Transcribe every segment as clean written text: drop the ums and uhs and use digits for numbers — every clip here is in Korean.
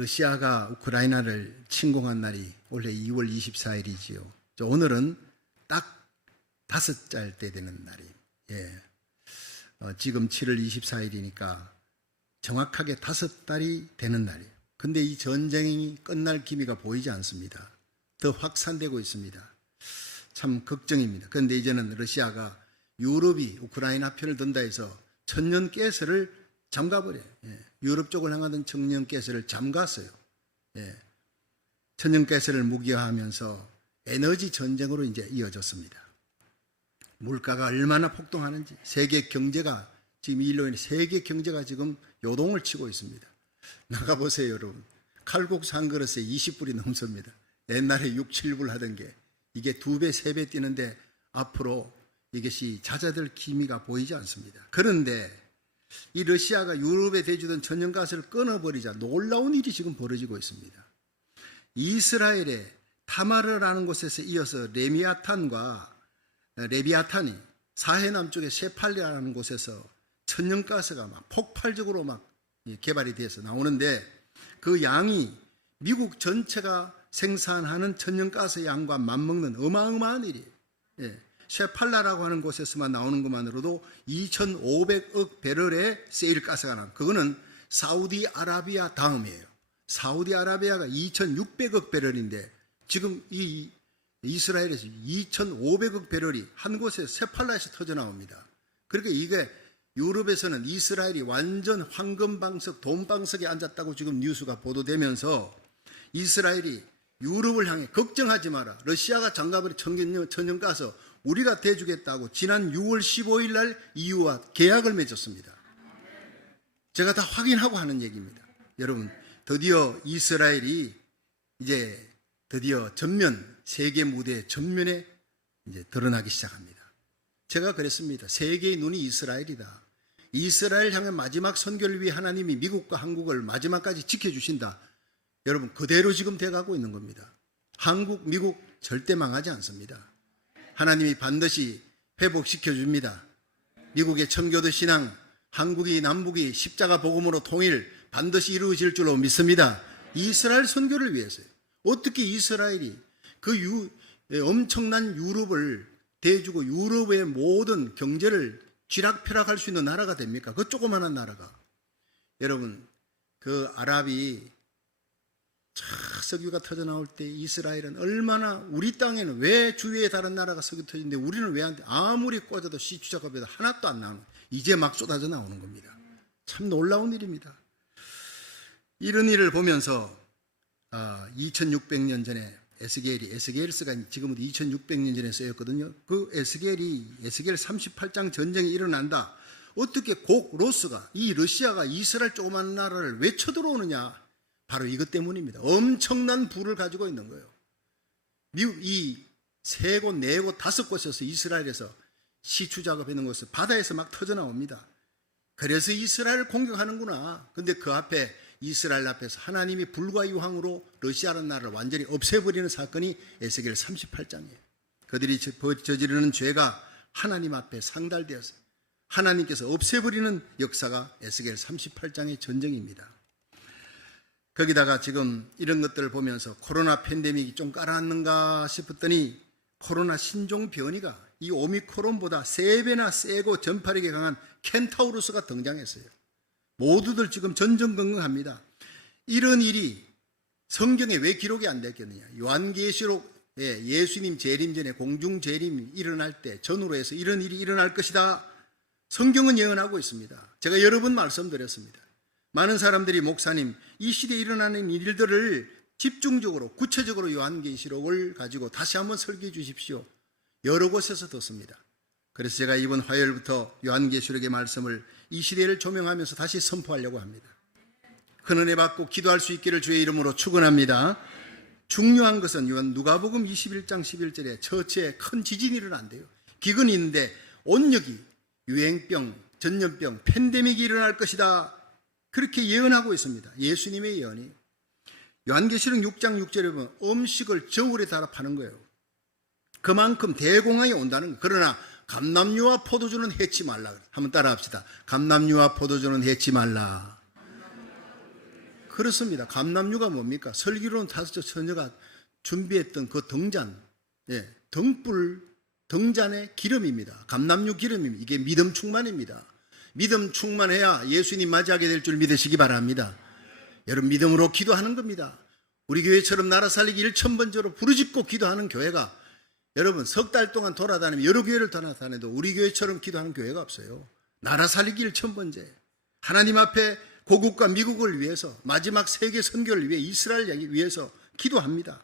러시아가 우크라이나를 침공한 날이 원래 2월 24일이지요. 오늘은 딱 5달 때 되는 날이에요. 지금 7월 24일이니까 정확하게 5달이 되는 날이에요. 근데 이 전쟁이 끝날 기미가 보이지 않습니다. 더 확산되고 있습니다. 참 걱정입니다. 그런데 이제는 러시아가 유럽이 우크라이나 편을 든다 해서 천연가스를 잠가버려요. 유럽 쪽을 향하던 천연가스를 잠갔어요. 천연가스를 무기화하면서 에너지 전쟁으로 이제 이어졌습니다. 물가가 얼마나 폭등하는지 세계 경제가 지금 이 일로 인해 세계 경제가 지금 요동을 치고 있습니다. 나가보세요, 여러분. 칼국수 한 그릇에 20불이 넘습니다. 옛날에 6, 7불 하던 게 이게 2배, 3배 뛰는데 앞으로 이것이 잦아들 기미가 보이지 않습니다. 그런데 이 러시아가 유럽에 대주던 천연가스를 끊어버리자 놀라운 일이 지금 벌어지고 있습니다. 이스라엘의 타마르라는 곳에서 이어서 레비아탄이 사해 남쪽의 세팔리아라는 곳에서 천연가스가 막 폭발적으로 막 개발이 돼서 나오는데 그 양이 미국 전체가 생산하는 천연가스 양과 맞먹는 어마어마한 일이에요. 셰팔라라고 하는 곳에서만 나오는 것만으로도 2,500억 배럴의 세일가스가 나옵니다. 그거는 사우디아라비아 다음이에요. 사우디아라비아가 2,600억 배럴인데 지금 이 이스라엘에서 2,500억 배럴이 한 곳에 셰팔라에서 터져 나옵니다. 그러니까 이게 유럽에서는 이스라엘이 완전 황금방석, 돈방석에 앉았다고 지금 뉴스가 보도되면서 이스라엘이 유럽을 향해 걱정하지 마라. 러시아가 장갑을 천연가스 우리가 대주겠다고 지난 6월 15일 날 EU와 계약을 맺었습니다. 제가 다 확인하고 하는 얘기입니다. 여러분, 드디어 이스라엘이 이제 드디어 세계 무대 전면에 이제 드러나기 시작합니다. 제가 그랬습니다. 세계의 눈이 이스라엘이다. 이스라엘 향한 마지막 선교를 위해 하나님이 미국과 한국을 마지막까지 지켜주신다. 여러분, 그대로 지금 돼가고 있는 겁니다. 한국, 미국 절대 망하지 않습니다. 하나님이 반드시 회복시켜 줍니다. 미국의 청교도 신앙, 한국이 남북이 십자가 복음으로 통일 반드시 이루어질 줄로 믿습니다. 이스라엘 선교를 위해서요. 어떻게 이스라엘이 그 엄청난 유럽을 대주고 유럽의 모든 경제를 쥐락펴락할 수 있는 나라가 됩니까? 그 조그마한 나라가. 여러분, 그 아랍이 석유가 터져 나올 때 이스라엘은 얼마나, 우리 땅에는 왜 주위에 다른 나라가 석유 터지는데 우리는 왜 안 돼? 아무리 꽂아도 시추 작업해도 하나도 안 나오는, 이제 막 쏟아져 나오는 겁니다. 참 놀라운 일입니다. 이런 일을 보면서 2600년 전에 에스겔서가 지금은 2600년 전에 쓰였거든요. 그 에스겔 38장 전쟁이 일어난다. 어떻게 로스가, 이 러시아가 이스라엘 조그만 나라를 왜 쳐들어오느냐? 바로 이것 때문입니다. 엄청난 부를 가지고 있는 거예요. 미국 이 3곳, 4곳, 5곳에서 이스라엘에서 시추 작업하는 것을 바다에서 막 터져 나옵니다. 그래서 이스라엘을 공격하는구나. 근데 그 앞에 이스라엘 앞에서 하나님이 불과 유황으로 러시아라는 나라를 완전히 없애버리는 사건이 에스겔 38장이에요. 그들이 저지르는 죄가 하나님 앞에 상달되어서 하나님께서 없애버리는 역사가 에스겔 38장의 전쟁입니다. 거기다가 지금 이런 것들을 보면서 코로나 팬데믹이 좀 깔아앉는가 싶었더니 코로나 신종 변이가 이 오미크론보다 3배나 세고 전파력이 강한 켄타우루스가 등장했어요. 모두들 지금 전전긍긍합니다. 이런 일이 성경에 왜 기록이 안 됐겠느냐? 요한계시록에 예수님 재림 전에 공중 재림이 일어날 때 전후로 해서 이런 일이 일어날 것이다. 성경은 예언하고 있습니다. 제가 여러 번 말씀드렸습니다. 많은 사람들이 목사님, 이 시대에 일어나는 일들을 집중적으로 구체적으로 요한계시록을 가지고 다시 한번 설교해 주십시오. 여러 곳에서 듣습니다. 그래서 제가 이번 화요일부터 요한계시록의 말씀을 이 시대를 조명하면서 다시 선포하려고 합니다. 큰 은혜 받고 기도할 수 있기를 주의 이름으로 축원합니다. 중요한 것은 누가복음 21장 11절에 처치에 큰 지진이 일어난대요. 기근이 있는데 온역이, 유행병, 전염병, 팬데믹이 일어날 것이다. 그렇게 예언하고 있습니다. 예수님의 예언이. 요한계시록 6장 6절에 보면 음식을 저울에 달아 파는 거예요. 그만큼 대공황이 온다는 거예요. 그러나 감람류와 포도주는 해치 말라. 한번 따라 합시다. 감람류와 포도주는 해치 말라. 그렇습니다. 감람류가 뭡니까? 설교로는 다섯 처녀가 준비했던 그 등잔, 등불, 등잔의 기름입니다. 감람류 기름입니다. 이게 믿음 충만입니다. 믿음 충만해야 예수님 맞이하게 될 줄 믿으시기 바랍니다. 여러분, 믿음으로 기도하는 겁니다. 우리 교회처럼 나라 살리기 1000번째로 부르짖고 기도하는 교회가, 여러분 석 달 동안 돌아다니면 여러 교회를 돌아다녀도 우리 교회처럼 기도하는 교회가 없어요. 나라 살리기 1000번째, 하나님 앞에 고국과 미국을 위해서, 마지막 세계 선교를 위해, 이스라엘을 위해서 기도합니다.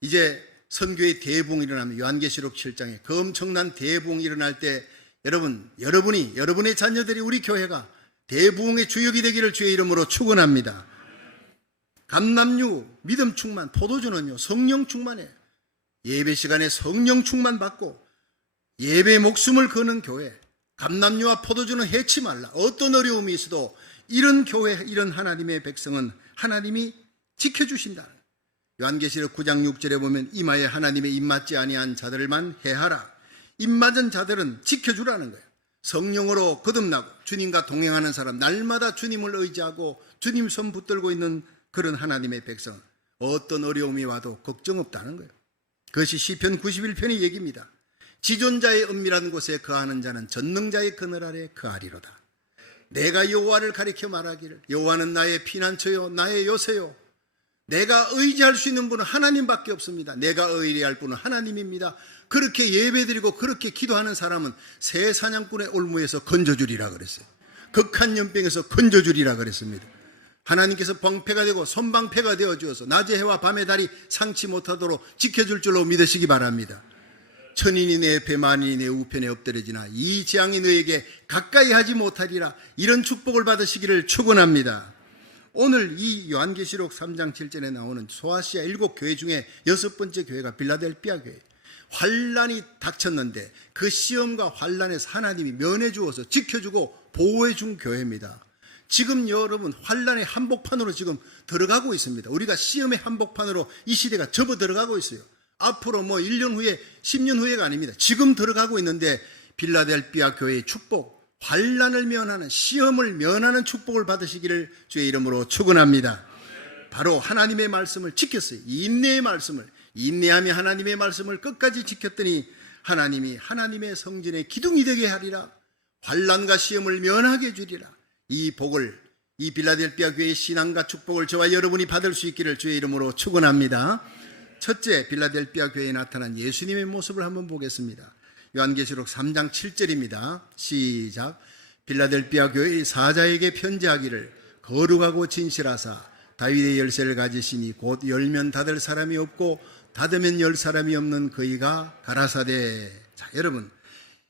이제 선교의 대붕이 일어나면 요한계시록 7장에 그 엄청난 대붕이 일어날 때 여러분의 자녀들이, 우리 교회가 대부흥의 주역이 되기를 주의 이름으로 축원합니다. 감람류 믿음 충만, 포도주는요 성령 충만해요. 예배 시간에 성령 충만 받고 예배에 목숨을 거는 교회, 감람류와 포도주는 해치 말라. 어떤 어려움이 있어도 이런 교회, 이런 하나님의 백성은 하나님이 지켜주신다. 요한계시록 9장 6절에 보면 이마에 하나님의 입맞지 아니한 자들만 해하라. 입맞은 자들은 지켜주라는 거예요. 성령으로 거듭나고 주님과 동행하는 사람, 날마다 주님을 의지하고 주님 손 붙들고 있는 그런 하나님의 백성, 어떤 어려움이 와도 걱정 없다는 거예요. 그것이 시편 91편의 얘기입니다. 지존자의 은밀한 곳에 거하는 자는 전능자의 그늘 아래 거하리로다. 내가 여호와를 가리켜 말하기를, 여호와는 나의 피난처요 나의 요새요. 내가 의지할 수 있는 분은 하나님밖에 없습니다. 내가 의뢰할 분은 하나님입니다. 그렇게 예배드리고 그렇게 기도하는 사람은 새 사냥꾼의 올무에서 건져주리라 그랬어요. 극한 연병에서 건져주리라 그랬습니다. 하나님께서 방패가 되고 손방패가 되어 주어서 낮의 해와 밤의 달이 상치 못하도록 지켜줄 줄로 믿으시기 바랍니다. 천인이 내 옆에 만인이 내 우편에 엎드려지나 이 재앙이 너에게 가까이 하지 못하리라. 이런 축복을 받으시기를 축원합니다. 오늘 이 요한계시록 3장 7절에 나오는 소아시아 7교회 중에 6번째 교회가 빌라델피아 교회. 환란이 닥쳤는데 그 시험과 환란에서 하나님이 면해 주어서 지켜주고 보호해 준 교회입니다. 지금 여러분 환란의 한복판으로 지금 들어가고 있습니다. 우리가 시험의 한복판으로 이 시대가 접어 들어가고 있어요. 앞으로 1년 후에 10년 후에가 아닙니다. 지금 들어가고 있는데 빌라델피아 교회의 축복, 환란을 면하는, 시험을 면하는 축복을 받으시기를 주의 이름으로 축원합니다. 바로 하나님의 말씀을 지켰어요. 인내의 말씀을, 인내하며 하나님의 말씀을 끝까지 지켰더니 하나님이 하나님의 성전의 기둥이 되게 하리라. 환란과 시험을 면하게 해주리라. 이 복을, 이 빌라델피아 교회의 신앙과 축복을 저와 여러분이 받을 수 있기를 주의 이름으로 축원합니다. 첫째, 빌라델피아 교회에 나타난 예수님의 모습을 한번 보겠습니다. 요한계시록 3장 7절입니다. 시작. 빌라델피아 교회의 사자에게 편지하기를, 거룩하고 진실하사 다윗의 열쇠를 가지시니 곧 열면 닫을 사람이 없고 닫으면 열 사람이 없는 그이가 가라사대. 자, 여러분,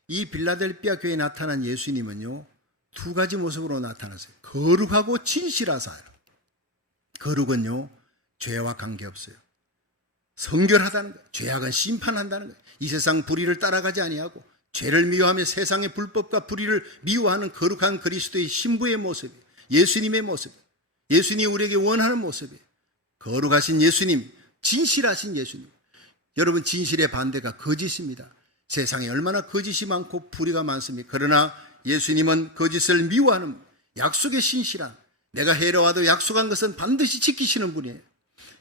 이 빌라델피아 교회에 나타난 예수님은요 2가지 모습으로 나타났어요. 거룩하고 진실하사. 거룩은요 죄와 관계없어요. 성결하다는 거예요. 죄악은 심판한다는 거예요. 이 세상 불의를 따라가지 아니하고 죄를 미워하며 세상의 불법과 불의를 미워하는 거룩한 그리스도의 신부의 모습이에요. 예수님의 모습, 예수님이 우리에게 원하는 모습이에요. 거룩하신 예수님, 진실하신 예수님. 여러분, 진실의 반대가 거짓입니다. 세상에 얼마나 거짓이 많고 불의가 많습니까? 그러나 예수님은 거짓을 미워하는, 약속에 신실한, 내가 해로와도 약속한 것은 반드시 지키시는 분이에요.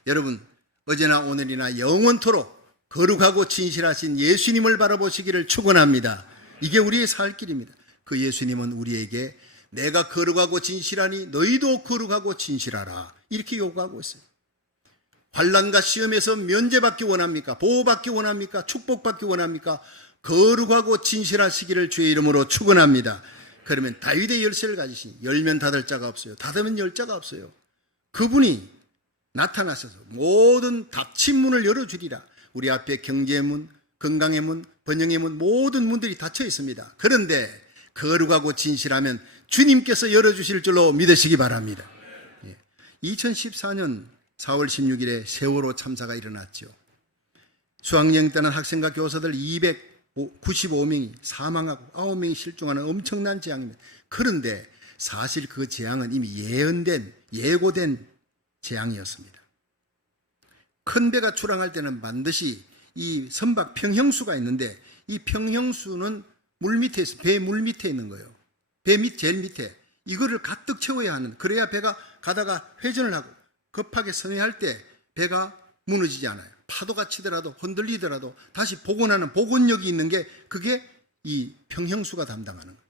여러분, 어제나 오늘이나 영원토록 거룩하고 진실하신 예수님을 바라보시기를 축원합니다. 이게 우리의 살 길입니다. 그 예수님은 우리에게 내가 거룩하고 진실하니 너희도 거룩하고 진실하라, 이렇게 요구하고 있어요. 환난과 시험에서 면제받기 원합니까? 보호받기 원합니까? 축복받기 원합니까? 거룩하고 진실하시기를 주의 이름으로 축원합니다. 그러면 다윗의 열쇠를 가지신, 열면 닫을 자가 없어요. 닫으면 열 자가 없어요. 그분이 나타나셔서 모든 닫힌 문을 열어주리라. 우리 앞에 경제의 문, 건강의 문, 번영의 문, 모든 문들이 닫혀 있습니다. 그런데 거룩하고 진실하면 주님께서 열어주실 줄로 믿으시기 바랍니다. 2014년 4월 16일에 세월호 참사가 일어났죠. 수학여행 때는 학생과 교사들 295명이 사망하고 9명이 실종하는 엄청난 재앙입니다. 그런데 사실 그 재앙은 이미 예고된 재앙이었습니다. 큰 배가 출항할 때는 반드시 이 선박 평형수가 있는데, 이 평형수는 물 밑에 있어요. 배 물 밑에 있는 거예요. 배 밑 제일 밑에. 이거를 가득 채워야 하는, 그래야 배가 가다가 회전을 하고 급하게 선회할 때 배가 무너지지 않아요. 파도가 치더라도 흔들리더라도 다시 복원하는 복원력이 있는 게, 그게 이 평형수가 담당하는 거예요.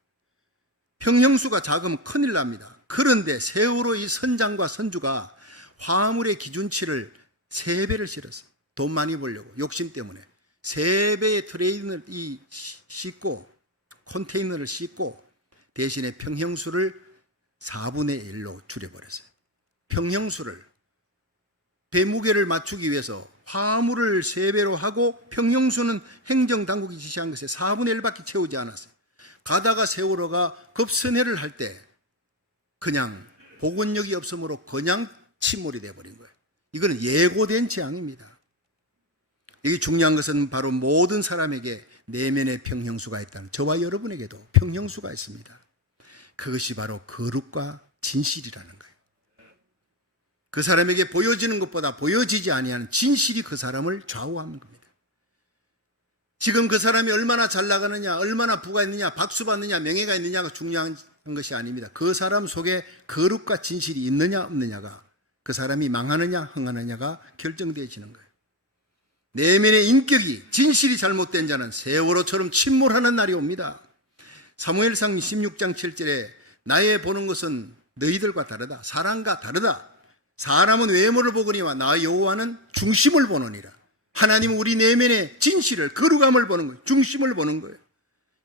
평형수가 작으면 큰일 납니다. 그런데 세월호 이 선장과 선주가 화물의 기준치를 3배를 실었어요. 돈 많이 벌려고, 욕심 때문에 3배의 트레이너를 싣고, 컨테이너를 싣고 대신에 평형수를 4분의 1로 줄여버렸어요. 평형수를, 배 무게를 맞추기 위해서 화물을 3배로 하고, 평형수는 행정당국이 지시한 것에 4분의 1밖에 채우지 않았어요. 가다가 세월호가 급선회를 할 때 그냥 복원력이 없으므로 그냥 침몰이 되어버린 거예요. 이거는 예고된 재앙입니다. 여기 중요한 것은 바로 모든 사람에게 내면의 평형수가 있다는, 저와 여러분에게도 평형수가 있습니다. 그것이 바로 거룩과 진실이라는 거예요. 그 사람에게 보여지는 것보다 보여지지 아니하는 진실이 그 사람을 좌우하는 겁니다. 지금 그 사람이 얼마나 잘 나가느냐, 얼마나 부가 있느냐, 박수 받느냐, 명예가 있느냐가 중요한 것이 아닙니다. 그 사람 속에 거룩과 진실이 있느냐 없느냐가, 그 사람이 망하느냐 흥하느냐가 결정되어지는 거예요. 내면의 인격이, 진실이 잘못된 자는 세월호처럼 침몰하는 날이 옵니다. 사무엘상 16장 7절에 나의 보는 것은 너희들과 다르다. 사람과 다르다. 사람은 외모를 보거니와 나 여호와는 중심을 보느니라. 하나님은 우리 내면의 진실을, 거룩함을 보는 거예요. 중심을 보는 거예요.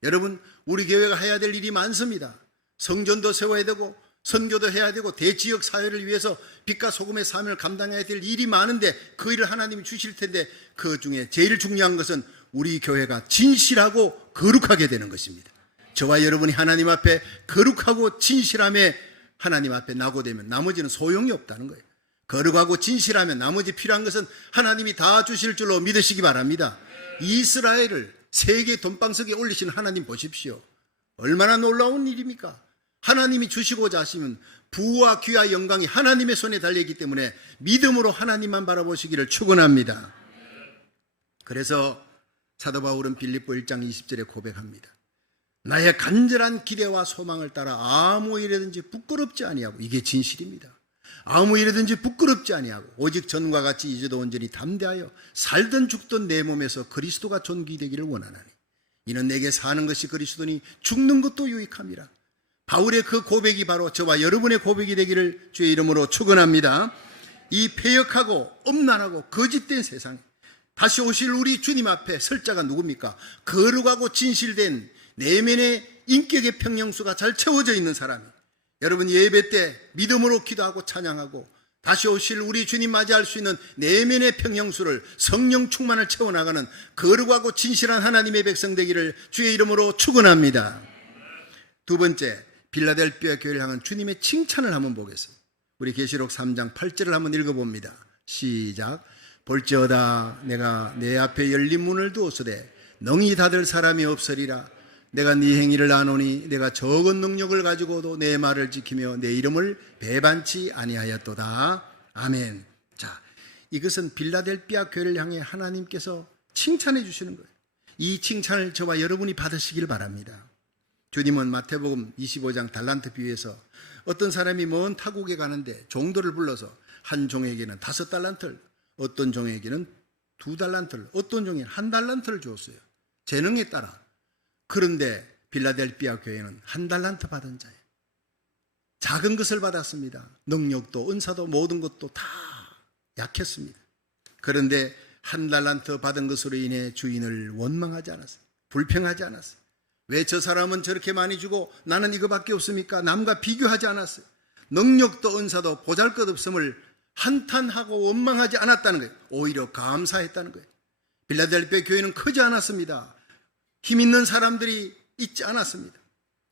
여러분, 우리 교회가 해야 될 일이 많습니다. 성전도 세워야 되고, 선교도 해야 되고, 대지역 사회를 위해서 빛과 소금의 사명을 감당해야 될 일이 많은데, 그 일을 하나님이 주실 텐데, 그 중에 제일 중요한 것은 우리 교회가 진실하고 거룩하게 되는 것입니다. 저와 여러분이 하나님 앞에 거룩하고 진실함에 하나님 앞에 나고되면 나머지는 소용이 없다는 거예요. 거룩하고 진실하면 나머지 필요한 것은 하나님이 다 주실 줄로 믿으시기 바랍니다. 이스라엘을 세계 돈방석에 올리신 하나님 보십시오. 얼마나 놀라운 일입니까? 하나님이 주시고자 하시면 부와 귀와 영광이 하나님의 손에 달려있기 때문에 믿음으로 하나님만 바라보시기를 축원합니다. 그래서 사도 바울은 빌립보 1장 20절에 고백합니다. 나의 간절한 기대와 소망을 따라 아무 일이든지 부끄럽지 아니하고, 이게 진실입니다. 아무 일이든지 부끄럽지 아니하고 오직 전과 같이 이제도 온전히 담대하여 살든 죽든 내 몸에서 그리스도가 존귀되기를 원하나니 이는 내게 사는 것이 그리스도니 죽는 것도 유익함이라. 바울의 그 고백이 바로 저와 여러분의 고백이 되기를 주의 이름으로 축원합니다. 이 패역하고 엄난하고 거짓된 세상, 다시 오실 우리 주님 앞에 설 자가 누굽니까? 거룩하고 진실된 내면의 인격의 평형수가 잘 채워져 있는 사람이, 여러분 예배 때 믿음으로 기도하고 찬양하고 다시 오실 우리 주님 맞이할 수 있는 내면의 평형수를, 성령 충만을 채워나가는 거룩하고 진실한 하나님의 백성 되기를 주의 이름으로 축원합니다. 두 번째, 빌라델피아 교회를 향한 주님의 칭찬을 한번 보겠습니다. 우리 계시록 3장 8절을 한번 읽어봅니다. 시작. 볼지어다 내가 내 앞에 열린 문을 두었으되 능히 닫을 사람이 없으리라. 내가 네 행위를 아노니 내가 적은 능력을 가지고도 내 말을 지키며 내 이름을 배반치 아니하였도다. 아멘. 자, 이것은 빌라델피아 교회를 향해 하나님께서 칭찬해 주시는 거예요. 이 칭찬을 저와 여러분이 받으시길 바랍니다. 주님은 마태복음 25장 달란트 비유에서 어떤 사람이 먼 타국에 가는데 종들을 불러서 한 종에게는 5달란트를, 어떤 종에게는 2달란트를, 어떤 종에게는 1달란트를 주었어요. 재능에 따라. 그런데 빌라델피아 교회는 1달란트 받은 자예요. 작은 것을 받았습니다. 능력도 은사도 모든 것도 다 약했습니다. 그런데 1달란트 받은 것으로 인해 주인을 원망하지 않았어요. 불평하지 않았어요. 왜 저 사람은 저렇게 많이 주고 나는 이거밖에 없습니까? 남과 비교하지 않았어요. 능력도 은사도 보잘것없음을 한탄하고 원망하지 않았다는 거예요. 오히려 감사했다는 거예요. 빌라델피아 교회는 크지 않았습니다. 힘 있는 사람들이 있지 않았습니다.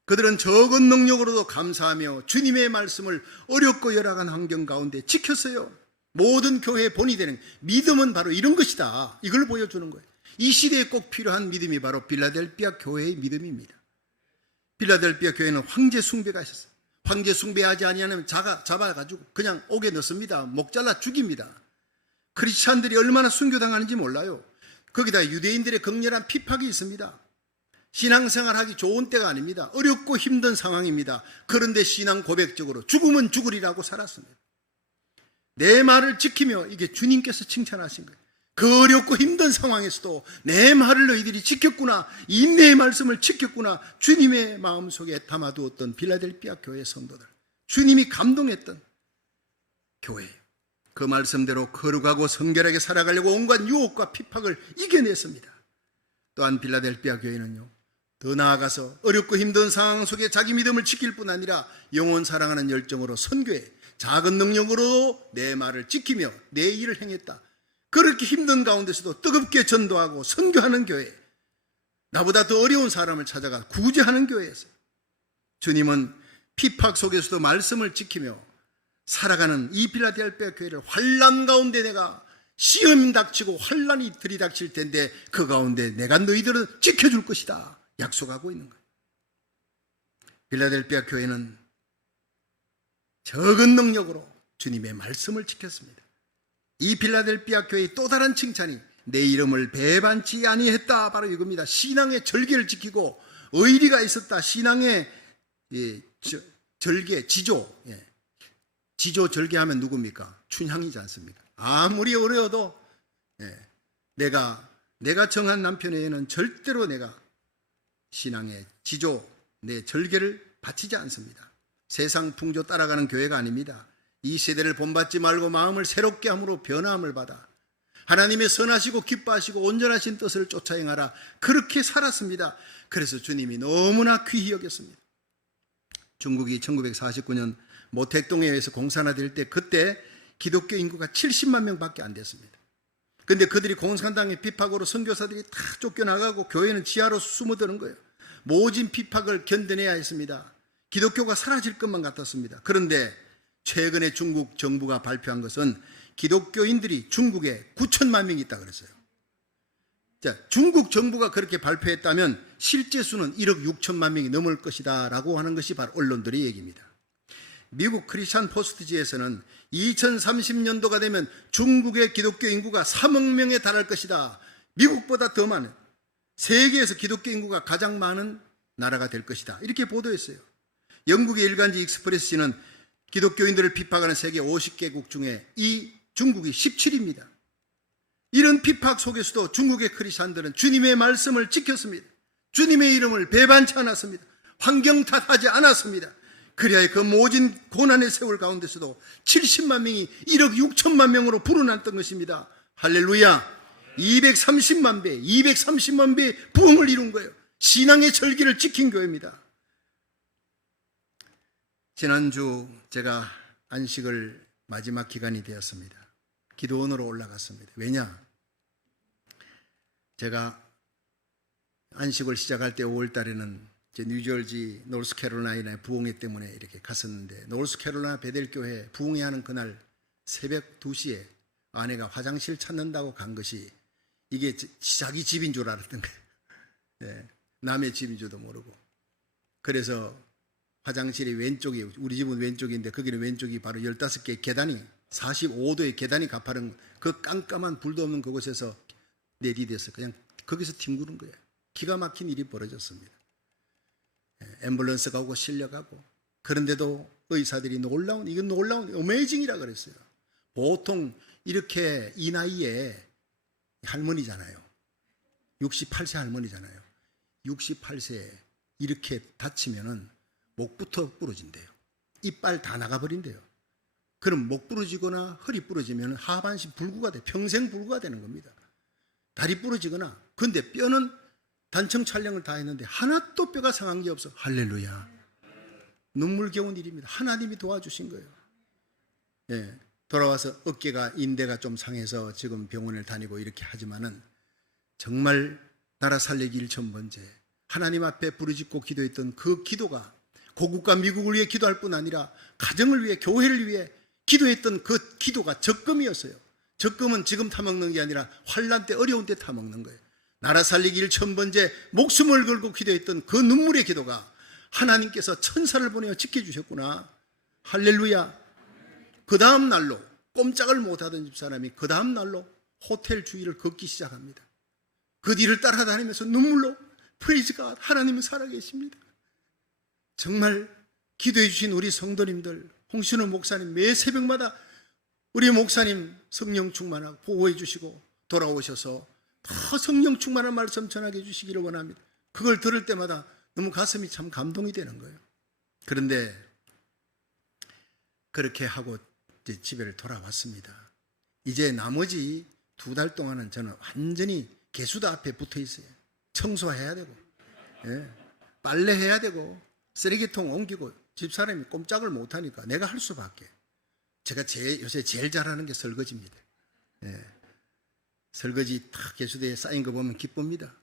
그들은 적은 능력으로도 감사하며 주님의 말씀을 어렵고 열악한 환경 가운데 지켰어요. 모든 교회의 본이 되는 믿음은 바로 이런 것이다. 이걸 보여주는 거예요. 이 시대에 꼭 필요한 믿음이 바로 빌라델피아 교회의 믿음입니다. 빌라델피아 교회는 황제 숭배가 있었어요. 황제 숭배하지 아니하면 잡아가지고 그냥 옥에 넣습니다. 목 잘라 죽입니다. 크리스찬들이 얼마나 순교당하는지 몰라요. 거기다 유대인들의 극렬한 핍박이 있습니다. 신앙생활하기 좋은 때가 아닙니다. 어렵고 힘든 상황입니다. 그런데 신앙 고백적으로 죽으면 죽으리라고 살았습니다. 내 말을 지키며 이게 주님께서 칭찬하신 거예요. 그 어렵고 힘든 상황에서도 내 말을 너희들이 지켰구나, 인내의 말씀을 지켰구나. 주님의 마음속에 담아두었던 빌라델피아 교회 성도들, 주님이 감동했던 교회예요. 그 말씀대로 거룩하고 성결하게 살아가려고 온갖 유혹과 핍박을 이겨냈습니다. 또한 빌라델피아 교회는요, 더 나아가서 어렵고 힘든 상황 속에 자기 믿음을 지킬 뿐 아니라 영혼 사랑하는 열정으로 선교해 작은 능력으로 내 말을 지키며 내 일을 행했다. 그렇게 힘든 가운데서도 뜨겁게 전도하고 선교하는 교회, 나보다 더 어려운 사람을 찾아가 구제하는 교회에서 주님은 핍박 속에서도 말씀을 지키며 살아가는 이 빌라델피아 교회를 환난 가운데 내가 시험이 닥치고 환난이 들이닥칠 텐데 그 가운데 내가 너희들은 지켜줄 것이다 약속하고 있는 거예요. 빌라델피아 교회는 적은 능력으로 주님의 말씀을 지켰습니다. 이 빌라델피아 교회의 또 다른 칭찬이 내 이름을 배반치 아니했다, 바로 이겁니다. 신앙의 절개를 지키고 의리가 있었다. 신앙의 절개, 지조, 지조 절개하면 누굽니까? 춘향이지 않습니까? 아무리 어려워도 내가 정한 남편에게는 절대로 내가 신앙의 지조, 내 절개를 바치지 않습니다. 세상 풍조 따라가는 교회가 아닙니다. 이 세대를 본받지 말고 마음을 새롭게 함으로 변화함을 받아 하나님의 선하시고 기뻐하시고 온전하신 뜻을 쫓아 행하라, 그렇게 살았습니다. 그래서 주님이 너무나 귀히 여겼습니다. 중국이 1949년 모택동에 의해서 공산화될 때, 그때 기독교 인구가 70만 명밖에 안 됐습니다. 그런데 그들이 공산당의 핍박으로 선교사들이 다 쫓겨나가고 교회는 지하로 숨어드는 거예요. 모진 핍박을 견뎌내야 했습니다. 기독교가 사라질 것만 같았습니다. 그런데 최근에 중국 정부가 발표한 것은 기독교인들이 중국에 9천만 명이 있다 그랬어요. 자, 중국 정부가 그렇게 발표했다면 실제 수는 1억 6천만 명이 넘을 것이다 라고 하는 것이 바로 언론들의 얘기입니다. 미국 크리스찬 포스트지에서는 2030년도가 되면 중국의 기독교 인구가 3억 명에 달할 것이다. 미국보다 더 많은, 세계에서 기독교 인구가 가장 많은 나라가 될 것이다, 이렇게 보도했어요. 영국의 일간지 익스프레스지는 기독교인들을 핍박하는 세계 50개국 중에 이 중국이 17위입니다. 이런 핍박 속에서도 중국의 크리스찬들은 주님의 말씀을 지켰습니다. 주님의 이름을 배반치 않았습니다. 환경 탓하지 않았습니다. 그래야 그 모진 고난의 세월 가운데서도 70만 명이 1억 6천만 명으로 불어났던 것입니다. 할렐루야. 230만 배의 부흥을 이룬 거예요. 신앙의 절기를 지킨 교회입니다. 지난주 제가 안식을 마지막 기간이 되었습니다. 기도원으로 올라갔습니다. 왜냐? 제가 안식을 시작할 때 5월 달에는 뉴저지 노스캐롤라이나의 부흥회 때문에 이렇게 갔었는데, 노스캐롤라이나 베델교회 부흥회하는 그날 새벽 2시에 아내가 화장실 찾는다고 간 것이 이게 자기 집인 줄 알았던 거예요. 남의 집인 줄도 모르고. 그래서 화장실의 왼쪽이, 우리 집은 왼쪽인데 거기는 왼쪽이 바로 15개의 계단이, 45도의 계단이 가파른 그 깜깜한 불도 없는 그곳에서 내리대서 그냥 거기서 뒹구는 거예요. 기가 막힌 일이 벌어졌습니다. 앰뷸런스가 오고 실려가고, 그런데도 의사들이 이건 놀라운 어메이징이라 그랬어요. 보통 이렇게 이 나이에 할머니잖아요. 68세 할머니잖아요. 68세에 이렇게 다치면은 목부터 부러진대요. 이빨 다 나가버린대요. 그럼 목 부러지거나 허리 부러지면 하반신 불구가 돼. 평생 불구가 되는 겁니다. 다리 부러지거나. 근데 뼈는 단청 촬영을 다 했는데 하나도 뼈가 상한 게 없어. 할렐루야. 눈물겨운 일입니다. 하나님이 도와주신 거예요. 돌아와서 어깨가, 인대가 좀 상해서 지금 병원을 다니고 이렇게 하지만은 정말 나라 살리기 1,000번째 하나님 앞에 부르짖고 기도했던 그 기도가 고국과 미국을 위해 기도할 뿐 아니라 가정을 위해, 교회를 위해 기도했던 그 기도가 적금이었어요. 적금은 지금 타먹는 게 아니라 환난 때, 어려운 때 타먹는 거예요. 나라 살리기 1,000번째 목숨을 걸고 기도했던 그 눈물의 기도가 하나님께서 천사를 보내어 지켜주셨구나. 할렐루야. 그 다음 날로, 꼼짝을 못하던 집사람이 그 다음 날로 호텔 주위를 걷기 시작합니다. 그 뒤를 따라다니면서 눈물로 프레이즈 갓, 하나님은 살아계십니다. 정말 기도해 주신 우리 성도님들, 홍신호 목사님 매 새벽마다 우리 목사님 성령 충만하고 보호해 주시고 돌아오셔서 더 성령 충만한 말씀 전하게 해 주시기를 원합니다. 그걸 들을 때마다 너무 가슴이 참 감동이 되는 거예요. 그런데 그렇게 하고 이제 집에 돌아왔습니다. 이제 나머지 2달 동안은 저는 완전히 개수대 앞에 붙어 있어요. 청소해야 되고, 빨래해야 되고, 쓰레기통 옮기고, 집사람이 꼼짝을 못하니까 내가 할 수밖에. 제가 요새 제일 잘하는 게 설거지입니다. 설거지 탁 개수대에 쌓인 거 보면 기쁩니다.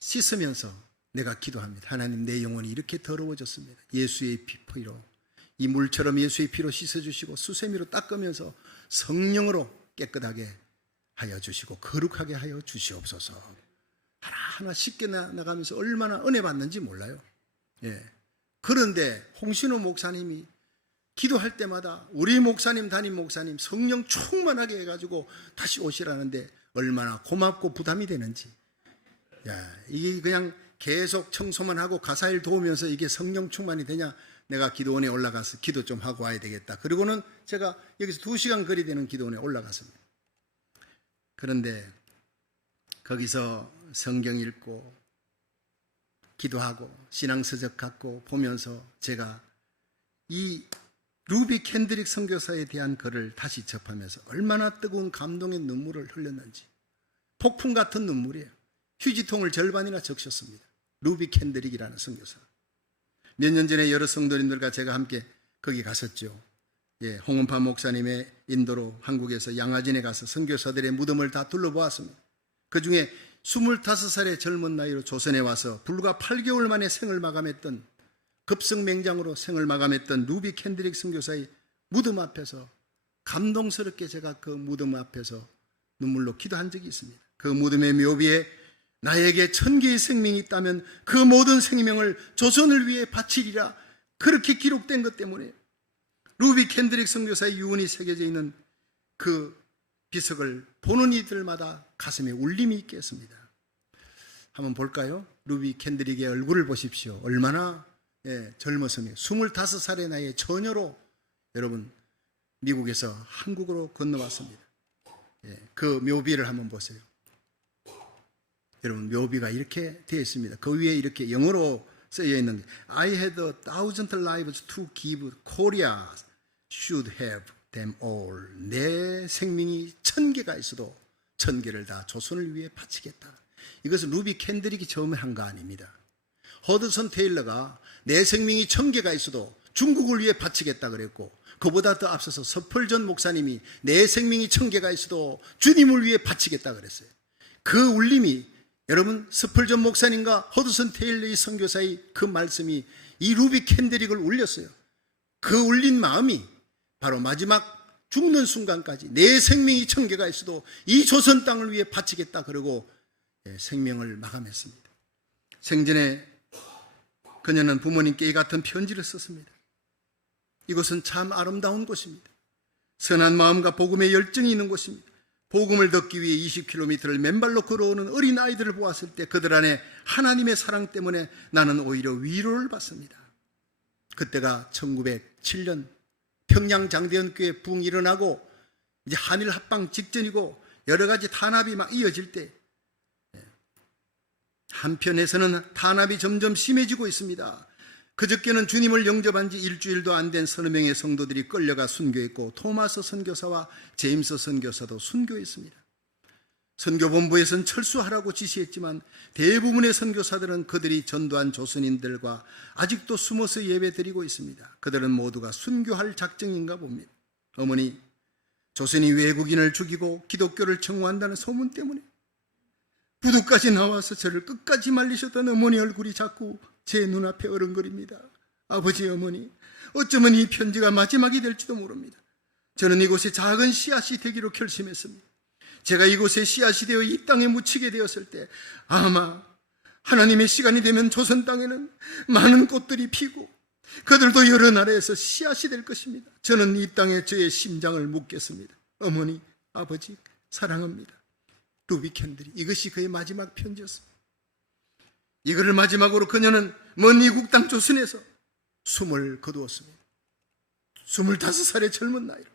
씻으면서 내가 기도합니다. 하나님, 내 영혼이 이렇게 더러워졌습니다. 예수의 피로, 이 물처럼 예수의 피로 씻어주시고 수세미로 닦으면서 성령으로 깨끗하게 하여 주시고 거룩하게 하여 주시옵소서. 하나하나 씻겨 나가면서 얼마나 은혜 받는지 몰라요. 그런데 홍신호 목사님이 기도할 때마다 우리 목사님, 담임 목사님 성령 충만하게 해가지고 다시 오시라는데 얼마나 고맙고 부담이 되는지. 이게 그냥 계속 청소만 하고 가사일 도우면서 이게 성령 충만이 되냐? 내가 기도원에 올라가서 기도 좀 하고 와야 되겠다. 그리고는 제가 여기서 2시간 거리 되는 기도원에 올라갔습니다. 그런데 거기서 성경 읽고 기도하고 신앙서적 갖고 보면서 제가 이 루비 캔드릭 선교사에 대한 글을 다시 접하면서 얼마나 뜨거운 감동의 눈물을 흘렸는지. 폭풍 같은 눈물이에요. 휴지통을 절반이나 적셨습니다. 루비 캔드릭이라는 선교사. 몇 년 전에 여러 성도님들과 제가 함께 거기 갔었죠. 홍은파 목사님의 인도로 한국에서 양화진에 가서 선교사들의 무덤을 다 둘러보았습니다. 그 중에 25살의 젊은 나이로 조선에 와서 불과 8개월 만에 생을 마감했던, 급성맹장으로 생을 마감했던 루비 캔드릭 선교사의 무덤 앞에서 감동스럽게 제가 그 무덤 앞에서 눈물로 기도한 적이 있습니다. 그 무덤의 묘비에 나에게 1000개의 생명이 있다면 그 모든 생명을 조선을 위해 바치리라, 그렇게 기록된 것 때문에 루비 캔드릭 선교사의 유언이 새겨져 있는 그 비석을 보는 이들마다 가슴에 울림이 있겠습니다. 한번 볼까요? 루비 캔드릭의 얼굴을 보십시오. 얼마나 젊었으며 25살의 나이에 처녀로 여러분 미국에서 한국으로 건너왔습니다. 그 묘비를 한번 보세요. 여러분 묘비가 이렇게 되어 있습니다. 그 위에 이렇게 영어로 쓰여 있는 I had 1,000 lives to give. Korea should have them all. 내 생명이 1000개가 있어도 1000개를 다 조선을 위해 바치겠다. 이것은 루비 캔드릭이 처음에 한 거 아닙니다. 허드슨 테일러가 내 생명이 1000개가 있어도 중국을 위해 바치겠다 그랬고, 그보다 더 앞서서 서펄전 목사님이 내 생명이 1000개가 있어도 주님을 위해 바치겠다 그랬어요. 그 울림이, 여러분 서펄전 목사님과 허드슨 테일러의 선교사의 그 말씀이 이 루비 캔드릭을 울렸어요. 그 울린 마음이 바로 마지막 죽는 순간까지 내 생명이 1000개가 있어도 이 조선 땅을 위해 바치겠다 그러고 생명을 마감했습니다. 생전에 그녀는 부모님께 이 같은 편지를 썼습니다. 이곳은 참 아름다운 곳입니다. 선한 마음과 복음의 열정이 있는 곳입니다. 복음을 듣기 위해 20km를 맨발로 걸어오는 어린 아이들을 보았을 때 그들 안에 하나님의 사랑 때문에 나는 오히려 위로를 받습니다. 그때가 1907년 평양 장대현교회 부흥이 일어나고 이제 한일 합방 직전이고 여러 가지 탄압이 막 이어질 때, 한편에서는 탄압이 점점 심해지고 있습니다. 그저께는 주님을 영접한 지 일주일도 안 된 서너 명의 성도들이 끌려가 순교했고, 토마스 선교사와 제임스 선교사도 순교했습니다. 선교본부에서는 철수하라고 지시했지만 대부분의 선교사들은 그들이 전도한 조선인들과 아직도 숨어서 예배드리고 있습니다. 그들은 모두가 순교할 작정인가 봅니다. 어머니, 조선이 외국인을 죽이고 기독교를 청구한다는 소문 때문에 부두까지 나와서 저를 끝까지 말리셨던 어머니 얼굴이 자꾸 제 눈앞에 어른거립니다. 아버지, 어머니, 어쩌면 이 편지가 마지막이 될지도 모릅니다. 저는 이곳에 작은 씨앗이 되기로 결심했습니다. 제가 이곳에 씨앗이 되어 이 땅에 묻히게 되었을 때 아마 하나님의 시간이 되면 조선 땅에는 많은 꽃들이 피고 그들도 여러 나라에서 씨앗이 될 것입니다. 저는 이 땅에 저의 심장을 묻겠습니다. 어머니, 아버지, 사랑합니다. 루비 캔드릭. 이것이 그의 마지막 편지였습니다. 이거를 마지막으로 그녀는 먼 이국 땅 조선에서 숨을 거두었습니다. 25살의 젊은 나이로.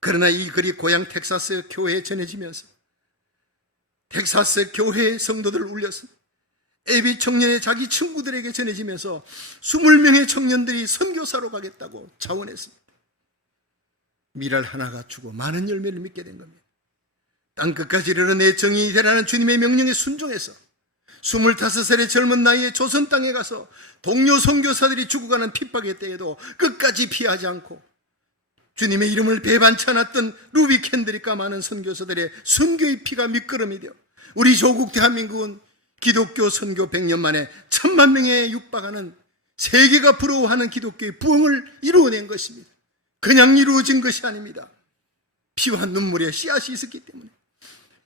그러나 이 글이 고향 텍사스 교회에 전해지면서 텍사스 교회의 성도들을 울렸습니다. 애비 청년의 자기 친구들에게 전해지면서 20명의 청년들이 선교사로 가겠다고 자원했습니다. 밀알 하나 갖추고 많은 열매를 맺게 된 겁니다. 땅끝까지 이르러 내 정인이 되라는 주님의 명령에 순종해서 25살의 젊은 나이에 조선 땅에 가서 동료 선교사들이 죽어가는 핍박의 때에도 끝까지 피하지 않고 주님의 이름을 배반치 않았던 루비 캔드릭과 많은 선교사들의 선교의 피가 밑거름이 되어 우리 조국 대한민국은 기독교 선교 100년 만에 1000만 명에 육박하는 세계가 부러워하는 기독교의 부흥을 이루어낸 것입니다. 그냥 이루어진 것이 아닙니다. 피와 눈물의 씨앗이 있었기 때문에,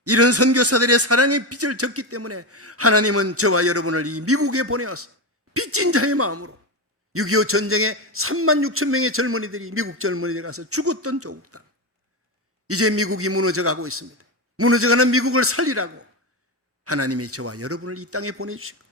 이런 선교사들의 사랑의 빚을 졌기 때문에 하나님은 저와 여러분을 이 미국에 보내어서 빚진 자의 마음으로 6.25 전쟁에 36,000명의 젊은이들이 미국 젊은이들 가서 죽었던 조국 땅, 이제 미국이 무너져가고 있습니다. 무너져가는 미국을 살리라고 하나님이 저와 여러분을 이 땅에 보내주시고,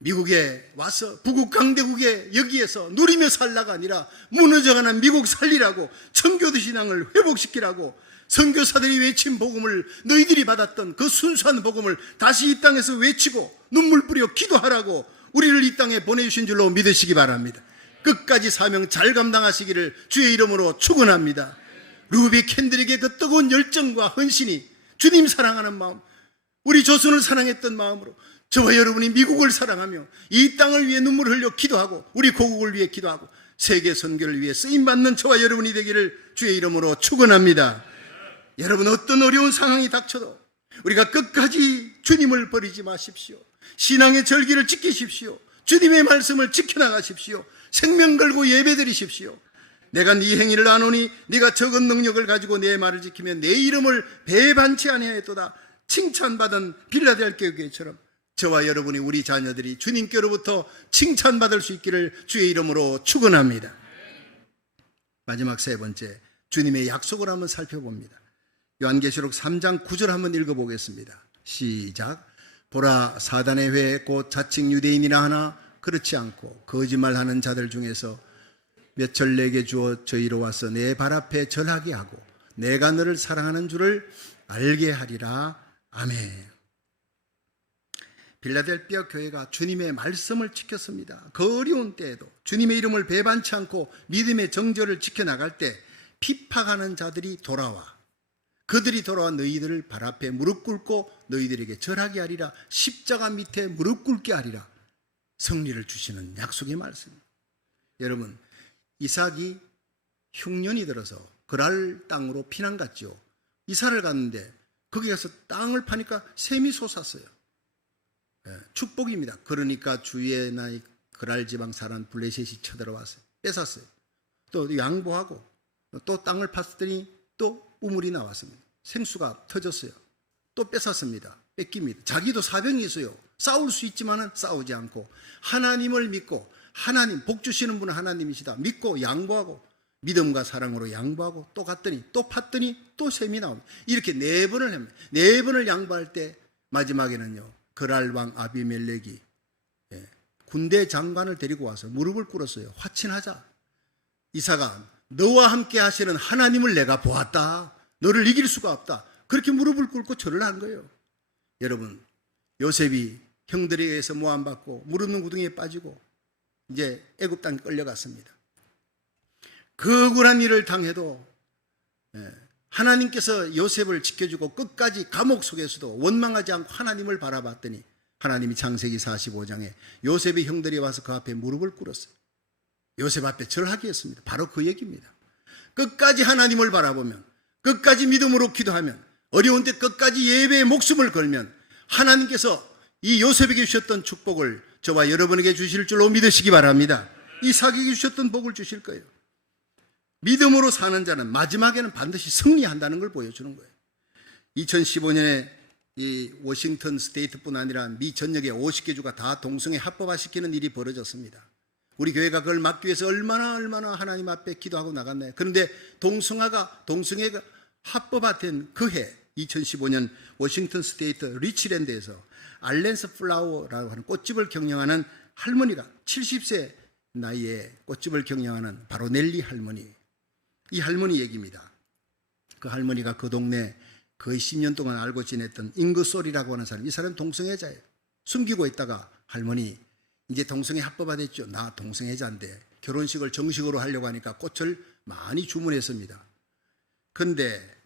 미국에 와서 부국 강대국에 여기에서 누리며 살라가 아니라 무너져가는 미국 살리라고, 청교도 신앙을 회복시키라고, 선교사들이 외친 복음을 너희들이 받았던 그 순수한 복음을 다시 이 땅에서 외치고 눈물 뿌려 기도하라고 우리를 이 땅에 보내주신 줄로 믿으시기 바랍니다. 끝까지 사명 잘 감당하시기를 주의 이름으로 축원합니다. 루비 캔들에게 그 뜨거운 열정과 헌신이 주님 사랑하는 마음, 우리 조선을 사랑했던 마음으로 저와 여러분이 미국을 사랑하며 이 땅을 위해 눈물을 흘려 기도하고 우리 고국을 위해 기도하고 세계 선교를 위해 쓰임받는 저와 여러분이 되기를 주의 이름으로 축원합니다. 여러분, 어떤 어려운 상황이 닥쳐도 우리가 끝까지 주님을 버리지 마십시오. 신앙의 절기를 지키십시오. 주님의 말씀을 지켜나가십시오. 생명 걸고 예배드리십시오. 내가 네 행위를 아노니 네가 적은 능력을 가지고 내 말을 지키면 내 이름을 배반치 아니하였도다. 칭찬받은 빌라델피아 교회처럼 저와 여러분이, 우리 자녀들이 주님께로부터 칭찬받을 수 있기를 주의 이름으로 축원합니다. 마지막 세 번째, 주님의 약속을 한번 살펴봅니다. 요한계시록 3장 9절 한번 읽어보겠습니다. 시작. 보라, 사단의 회 곧 자칭 유대인이라 하나 그렇지 않고 거짓말하는 자들 중에서 몇철 내게 주어 저희로 와서 내 발 앞에 절하게 하고 내가 너를 사랑하는 줄을 알게 하리라. 아멘. 빌라델피아 교회가 주님의 말씀을 지켰습니다. 그 어려운 때에도 주님의 이름을 배반치 않고 믿음의 정절을 지켜나갈 때 핍박하는 자들이 돌아와, 그들이 돌아와 너희들을 발 앞에 무릎 꿇고 너희들에게 절하게 하리라. 십자가 밑에 무릎 꿇게 하리라. 승리를 주시는 약속의 말씀입니다. 여러분, 이삭이 흉년이 들어서 그랄 땅으로 피난 갔죠. 이사를 갔는데 거기 가서 땅을 파니까 샘이 솟았어요. 축복입니다. 그러니까 주위에 나이 그랄 지방 사람 블레셋이 쳐들어왔어요. 뺏었어요. 또 양보하고 또 땅을 팠더니 또 우물이 나왔습니다. 생수가 터졌어요. 또 뺏었습니다. 뺏깁니다. 자기도 사병이 있어요. 싸울 수 있지만은 싸우지 않고 하나님을 믿고, 하나님, 복 주시는 분은 하나님이시다 믿고 양보하고 믿음과 사랑으로 양보하고 또 갔더니 또 팠더니 또 샘이 나옵니다. 이렇게 4번을 합니다. 4번을 양보할 때 마지막에는요, 그랄 왕 아비멜렉이 군대 장관을 데리고 와서 무릎을 꿇었어요. 화친하자. 이삭아, 너와 함께 하시는 하나님을 내가 보았다. 너를 이길 수가 없다. 그렇게 무릎을 꿇고 절을 한 거예요. 여러분, 요셉이 형들에 의해서 모함받고 무릎 구덩이에 빠지고 이제 애굽 땅에 끌려갔습니다. 그 억울한 일을 당해도 하나님께서 요셉을 지켜주고 끝까지 감옥 속에서도 원망하지 않고 하나님을 바라봤더니 하나님이 창세기 45장에 요셉의 형들이 와서 그 앞에 무릎을 꿇었어요. 요셉 앞에 절하게 했습니다. 바로 그 얘기입니다. 끝까지 하나님을 바라보면, 끝까지 믿음으로 기도하면, 어려운 때 끝까지 예배에 목숨을 걸면 하나님께서 이 요셉에게 주셨던 축복을 저와 여러분에게 주실 줄로 믿으시기 바랍니다. 이삭에게 주셨던 복을 주실 거예요. 믿음으로 사는 자는 마지막에는 반드시 승리한다는 걸 보여주는 거예요. 2015년에 이 워싱턴 스테이트뿐 아니라 미 전역의 50개 주가 다 동성애 합법화시키는 일이 벌어졌습니다. 우리 교회가 그걸 막기 위해서 얼마나 하나님 앞에 기도하고 나갔나요? 그런데 동성애가 합법화된 그 해, 2015년 워싱턴 스테이트 리치랜드에서 알렌스 플라워라고 하는 꽃집을 경영하는 할머니가 70세 나이에 꽃집을 경영하는 바로 넬리 할머니, 이 할머니 얘기입니다. 그 할머니가 그 동네 거의 10년 동안 알고 지냈던 잉거솔이라고 하는 사람, 이 사람 동성애자예요. 숨기고 있다가 할머니 이제 동성애 합법화됐죠. 나 동성애자인데 결혼식을 정식으로 하려고 하니까 꽃을 많이 주문했습니다. 그런데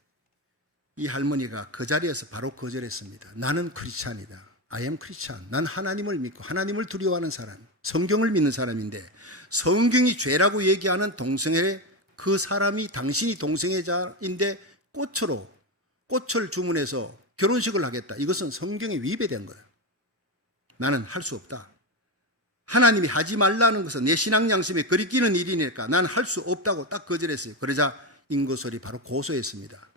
이 할머니가 그 자리에서 바로 거절했습니다. 나는 크리스찬이다. I am Christian. 난 하나님을 믿고 하나님을 두려워하는 사람, 성경을 믿는 사람인데 성경이 죄라고 얘기하는 동성애, 그 사람이 당신이 동성애자인데 꽃을 주문해서 결혼식을 하겠다. 이것은 성경에 위배된 거예요. 나는 할 수 없다. 하나님이 하지 말라는 것은 내 신앙 양심에 거리끼는 일이니까 난 할 수 없다고 딱 거절했어요. 그러자 잉거솔이 바로 고소했습니다.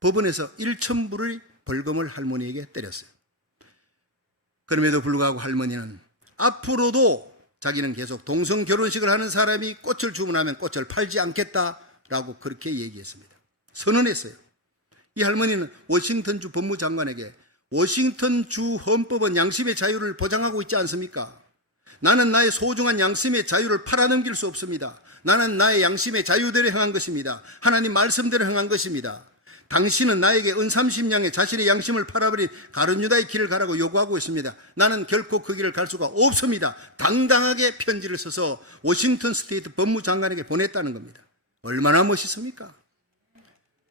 법원에서 1,000불의 벌금을 할머니에게 때렸어요. 그럼에도 불구하고 할머니는 앞으로도 자기는 계속 동성 결혼식을 하는 사람이 꽃을 주문하면 꽃을 팔지 않겠다라고 그렇게 얘기했습니다. 선언했어요. 이 할머니는 워싱턴주 법무장관에게 워싱턴주 헌법은 양심의 자유를 보장하고 있지 않습니까? 나는 나의 소중한 양심의 자유를 팔아넘길 수 없습니다. 나는 나의 양심의 자유대로 행한 것입니다. 하나님 말씀대로 행한 것입니다. 당신은 나에게 은30냥에 자신의 양심을 팔아버린 가룟유다의 길을 가라고 요구하고 있습니다. 나는 결코 그 길을 갈 수가 없습니다. 당당하게 편지를 써서 워싱턴 스테이트 법무장관에게 보냈다는 겁니다. 얼마나 멋있습니까?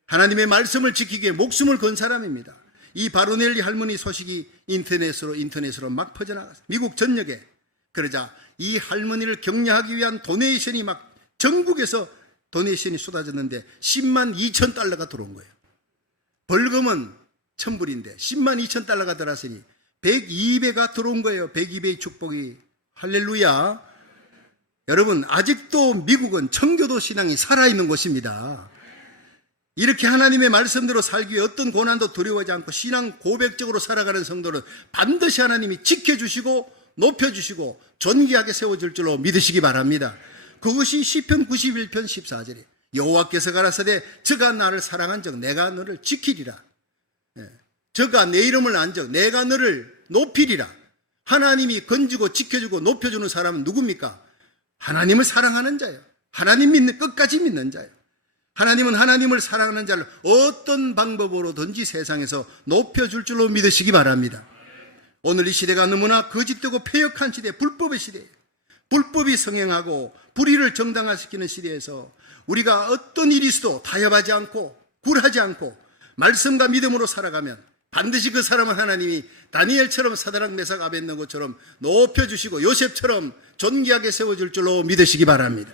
하나님의 말씀을 지키기 위해 목숨을 건 사람입니다. 이 바로넬리 할머니 소식이 인터넷으로 막 퍼져나갔어요. 미국 전역에. 그러자 이 할머니를 격려하기 위한 도네이션이 막 전국에서 도네이션이 쏟아졌는데 10만 2천 달러가 들어온 거예요. 벌금은 1,000불인데 10만 2천 달러가 들어왔으니 102배가 들어온 거예요. 102배의 축복이. 할렐루야. 여러분, 아직도 미국은 청교도 신앙이 살아있는 곳입니다. 이렇게 하나님의 말씀대로 살기 위해 어떤 고난도 두려워하지 않고 신앙 고백적으로 살아가는 성도는 반드시 하나님이 지켜주시고 높여주시고 존귀하게 세워줄 줄로 믿으시기 바랍니다. 그것이 시편 91편 14절에 여호와께서 가라사대 저가 나를 사랑한 적 내가 너를 지키리라. 저가 내 이름을 안 적 내가 너를 높이리라. 하나님이 건지고 지켜주고 높여주는 사람은 누굽니까? 하나님을 사랑하는 자예요. 하나님 믿는, 끝까지 믿는 자예요. 하나님은 하나님을 사랑하는 자를 어떤 방법으로든지 세상에서 높여줄 줄로 믿으시기 바랍니다. 오늘 이 시대가 너무나 거짓되고 패역한 시대, 불법의 시대예요. 불법이 성행하고 불의를 정당화시키는 시대에서 우리가 어떤 일이 있어도 타협하지 않고 굴하지 않고 말씀과 믿음으로 살아가면 반드시 그 사람은 하나님이 다니엘처럼 사드락 메삭 아벳느고처럼 높여주시고 요셉처럼 존귀하게 세워줄 줄로 믿으시기 바랍니다.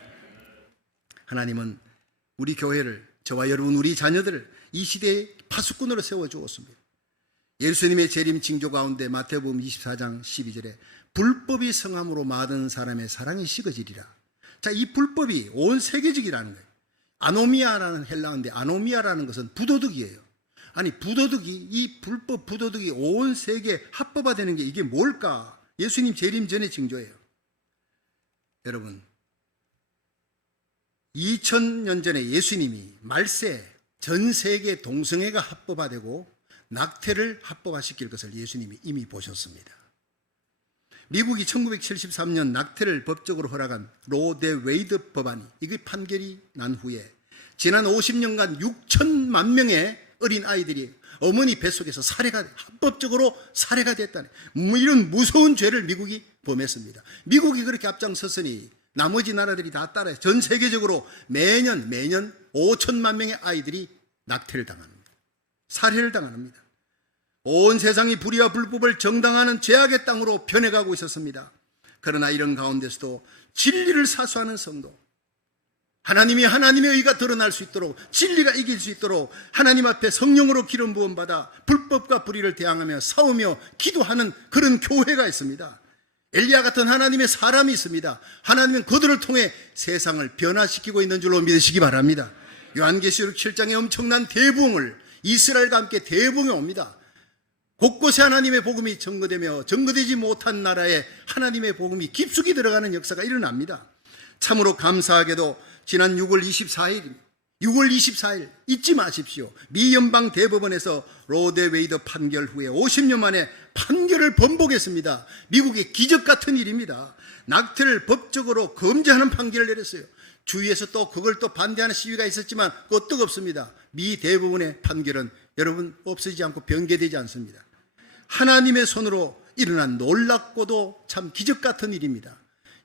하나님은 우리 교회를, 저와 여러분, 우리 자녀들을 이 시대의 파수꾼으로 세워주었습니다. 예수님의 재림 징조 가운데 마태복음 24장 12절에 불법이 성함으로 많은 사람의 사랑이 식어지리라. 자, 이 불법이 온 세계적이라는 거예요. 아노미아라는 헬라어인데 아노미아라는 것은 부도덕이에요. 아니, 부도덕이, 이 불법 부도덕이 온 세계에 합법화되는 게 이게 뭘까? 예수님 재림 전의 징조예요. 여러분, 2000년 전에 예수님이 말세 전 세계 동성애가 합법화되고 낙태를 합법화시킬 것을 예수님이 이미 보셨습니다. 미국이 1973년 낙태를 법적으로 허락한 로 대 웨이드 법안이, 이게 판결이 난 후에 지난 50년간 6천만 명의 어린 아이들이 어머니 뱃속에서 합법적으로 살해가 됐다는, 이런 무서운 죄를 미국이 범했습니다. 미국이 그렇게 앞장섰으니 나머지 나라들이 다 따라서 전 세계적으로 매년 5천만 명의 아이들이 낙태를 당합니다. 살해를 당합니다. 온 세상이 불의와 불법을 정당화하는 죄악의 땅으로 변해가고 있었습니다. 그러나 이런 가운데서도 진리를 사수하는 성도, 하나님이 하나님의 의가 드러날 수 있도록, 진리가 이길 수 있도록 하나님 앞에 성령으로 기름 부음 받아 불법과 불의를 대항하며 싸우며 기도하는 그런 교회가 있습니다. 엘리야 같은 하나님의 사람이 있습니다. 하나님은 그들을 통해 세상을 변화시키고 있는 줄로 믿으시기 바랍니다. 요한계시록 7장에 엄청난 대부흥을, 이스라엘과 함께 대부흥이 옵니다. 곳곳에 하나님의 복음이 증거되며 증거되지 못한 나라에 하나님의 복음이 깊숙이 들어가는 역사가 일어납니다. 참으로 감사하게도 지난 6월 24일 6월 24일 잊지 마십시오. 미 연방 대법원에서 로데 웨이드 판결 후에 50년 만에 판결을 번복했습니다. 미국의 기적 같은 일입니다. 낙태를 법적으로 금지하는 판결을 내렸어요. 주위에서 또 그걸 또 반대하는 시위가 있었지만 그거 뜨겁습니다. 미 대법원의 판결은 여러분 없어지지 않고 변개되지 않습니다. 하나님의 손으로 일어난 놀랍고도 참 기적 같은 일입니다.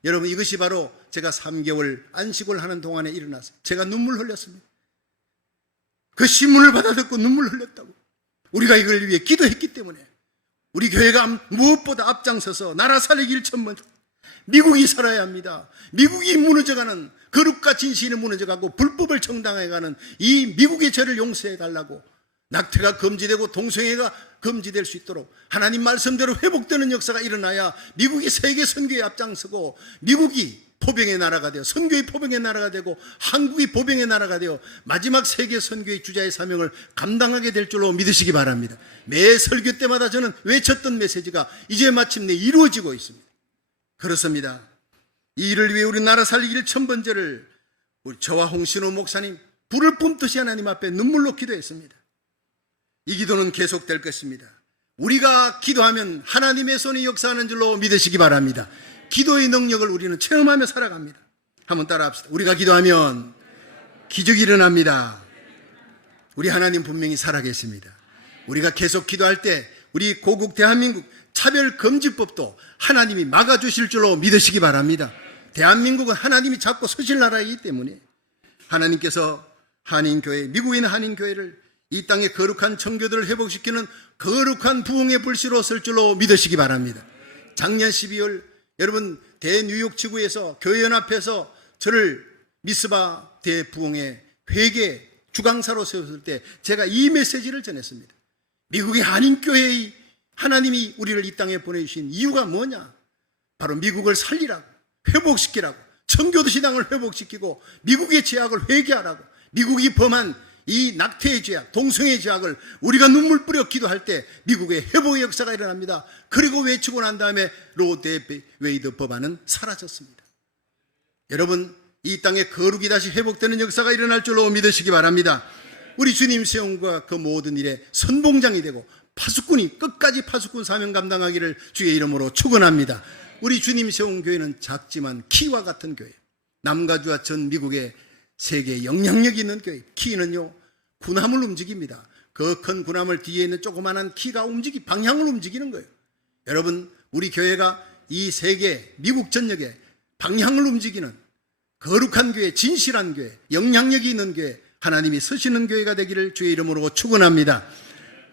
여러분, 이것이 바로 제가 3개월 안식을 하는 동안에 일어났어요. 제가 눈물 흘렸습니다. 그 신문을 받아 듣고 눈물 흘렸다고. 우리가 이걸 위해 기도했기 때문에 우리 교회가 무엇보다 앞장서서 나라 살리기 1천번 미국이 살아야 합니다. 미국이 무너져가는, 거룩과 진실이 무너져가고 불법을 정당화해가는 이 미국의 죄를 용서해 달라고, 낙태가 금지되고 동성애가 금지될 수 있도록 하나님 말씀대로 회복되는 역사가 일어나야 미국이 세계 선교에 앞장서고 미국이 포병의 나라가 되어, 선교의 포병의 나라가 되고 한국이 보병의 나라가 되어 마지막 세계 선교의 주자의 사명을 감당하게 될 줄로 믿으시기 바랍니다. 매 설교 때마다 저는 외쳤던 메시지가 이제 마침내 이루어지고 있습니다. 그렇습니다. 이 일을 위해 우리 나라 살리기 1,000번째를 우리 저와 홍신호 목사님 불을 뿜듯이 하나님 앞에 눈물로 기도했습니다. 이 기도는 계속될 것입니다. 우리가 기도하면 하나님의 손이 역사하는 줄로 믿으시기 바랍니다. 기도의 능력을 우리는 체험하며 살아갑니다. 한번 따라합시다. 우리가 기도하면 기적이 일어납니다. 우리 하나님 분명히 살아계십니다. 우리가 계속 기도할 때 우리 고국 대한민국 차별금지법도 하나님이 막아주실 줄로 믿으시기 바랍니다. 대한민국은 하나님이 잡고 서실 나라이기 때문에 하나님께서 한인교회, 미국에 있는 한인교회를 이 땅의 거룩한 청교도를 회복시키는 거룩한 부흥의 불씨로 쓸 줄로 믿으시기 바랍니다. 작년 12월 여러분 대뉴욕 지구에서 교회연합회에서 저를 미스바 대부흥의 회계 주강사로 세웠을 때 제가 이 메시지를 전했습니다. 미국의 한인교회의 하나님이 우리를 이 땅에 보내주신 이유가 뭐냐? 바로 미국을 살리라고, 회복시키라고, 청교도 신앙을 회복시키고 미국의 죄악을 회개하라고, 미국이 범한 이 낙태의 죄악, 동성애의 죄악을 우리가 눈물 뿌려 기도할 때 미국의 회복의 역사가 일어납니다. 그리고 외치고 난 다음에 로데 웨이드 법안은 사라졌습니다. 여러분, 이 땅에 거룩이 다시 회복되는 역사가 일어날 줄로 믿으시기 바랍니다. 우리 주님 세움과 그 모든 일에 선봉장이 되고 파수꾼이 끝까지 파수꾼 사명 감당하기를 주의 이름으로 축원합니다. 우리 주님 세운 교회는 작지만 키와 같은 교회, 남가주와 전 미국의 세계에 영향력이 있는 교회. 키는요, 군함을 움직입니다. 그 큰 군함을 뒤에 있는 조그마한 키가 방향을 움직이는 거예요. 여러분, 우리 교회가 이 세계, 미국 전역에 방향을 움직이는 거룩한 교회, 진실한 교회, 영향력이 있는 교회, 하나님이 서시는 교회가 되기를 주의 이름으로 축원합니다.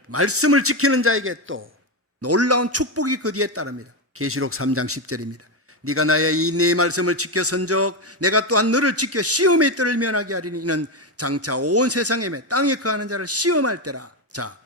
말씀을 지키는 자에게 또 놀라운 축복이 그 뒤에 따릅니다. 계시록 3장 10절입니다. 네가 나의 이 내 말씀을 지켜선적 내가 또한 너를 지켜 시험의 뜰을 면하게 하리니 이는 장차 온 세상에 땅에 거하는 자를 시험할 때라. 자,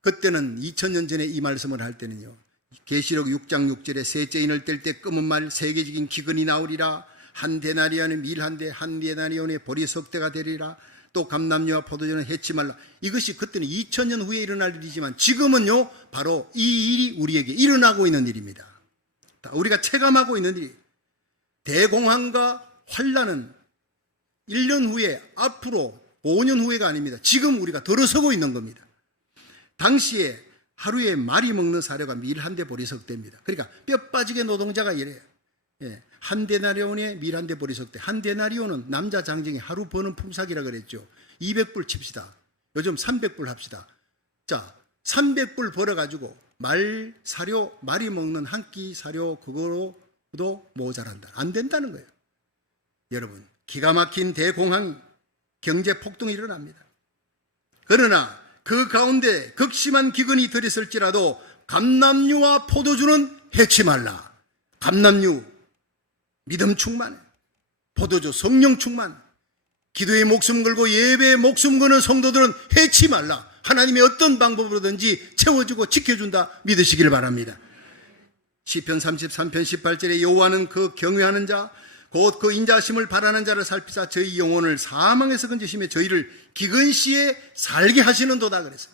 그때는 2000년 전에 이 말씀을 할 때는요, 계시록 6장 6절에 셋째 인을 뗄 때 검은 말 세계적인 기근이 나오리라. 한 데나리온의 밀 한 대, 한 데나리온의 보리 석 대가 되리라. 또 감람류와 포도주는 해치 말라. 이것이 그때는 2000년 후에 일어날 일이지만 지금은요, 바로 이 일이 우리에게 일어나고 있는 일입니다. 우리가 체감하고 있는 일이, 대공황과 환란은 1년 후에, 앞으로 5년 후에가 아닙니다. 지금 우리가 들어서고 있는 겁니다. 당시에 하루에 말이 먹는 사료가 밀 한 대 보리석 대입니다. 그러니까 뼈 빠지게 노동자가 이래요. 한 데나리온에 밀 한 대 보리석 대. 한 데나리온은 남자 장정이 하루 버는 품삯이라 그랬죠. 200불 칩시다. 요즘 300불 합시다. 자, 300불 벌어가지고 말 사료, 말이 먹는 한 끼 사료 그거로도 모자란다. 안 된다는 거예요. 여러분, 기가 막힌 대공황, 경제 폭등이 일어납니다. 그러나 그 가운데 극심한 기근이 들였을지라도 감람류와 포도주는 해치 말라. 감람류 믿음 충만, 포도주 성령 충만, 기도에 목숨 걸고 예배에 목숨 거는 성도들은 해치 말라. 하나님의 어떤 방법으로든지 채워주고 지켜준다 믿으시길 바랍니다. 시편 33편 18절에 여호와는 그 경외하는 자 곧 그 인자심을 바라는 자를 살피사 저희 영혼을 사망에서 건지시며 저희를 기근시에 살게 하시는 도다 그랬어요.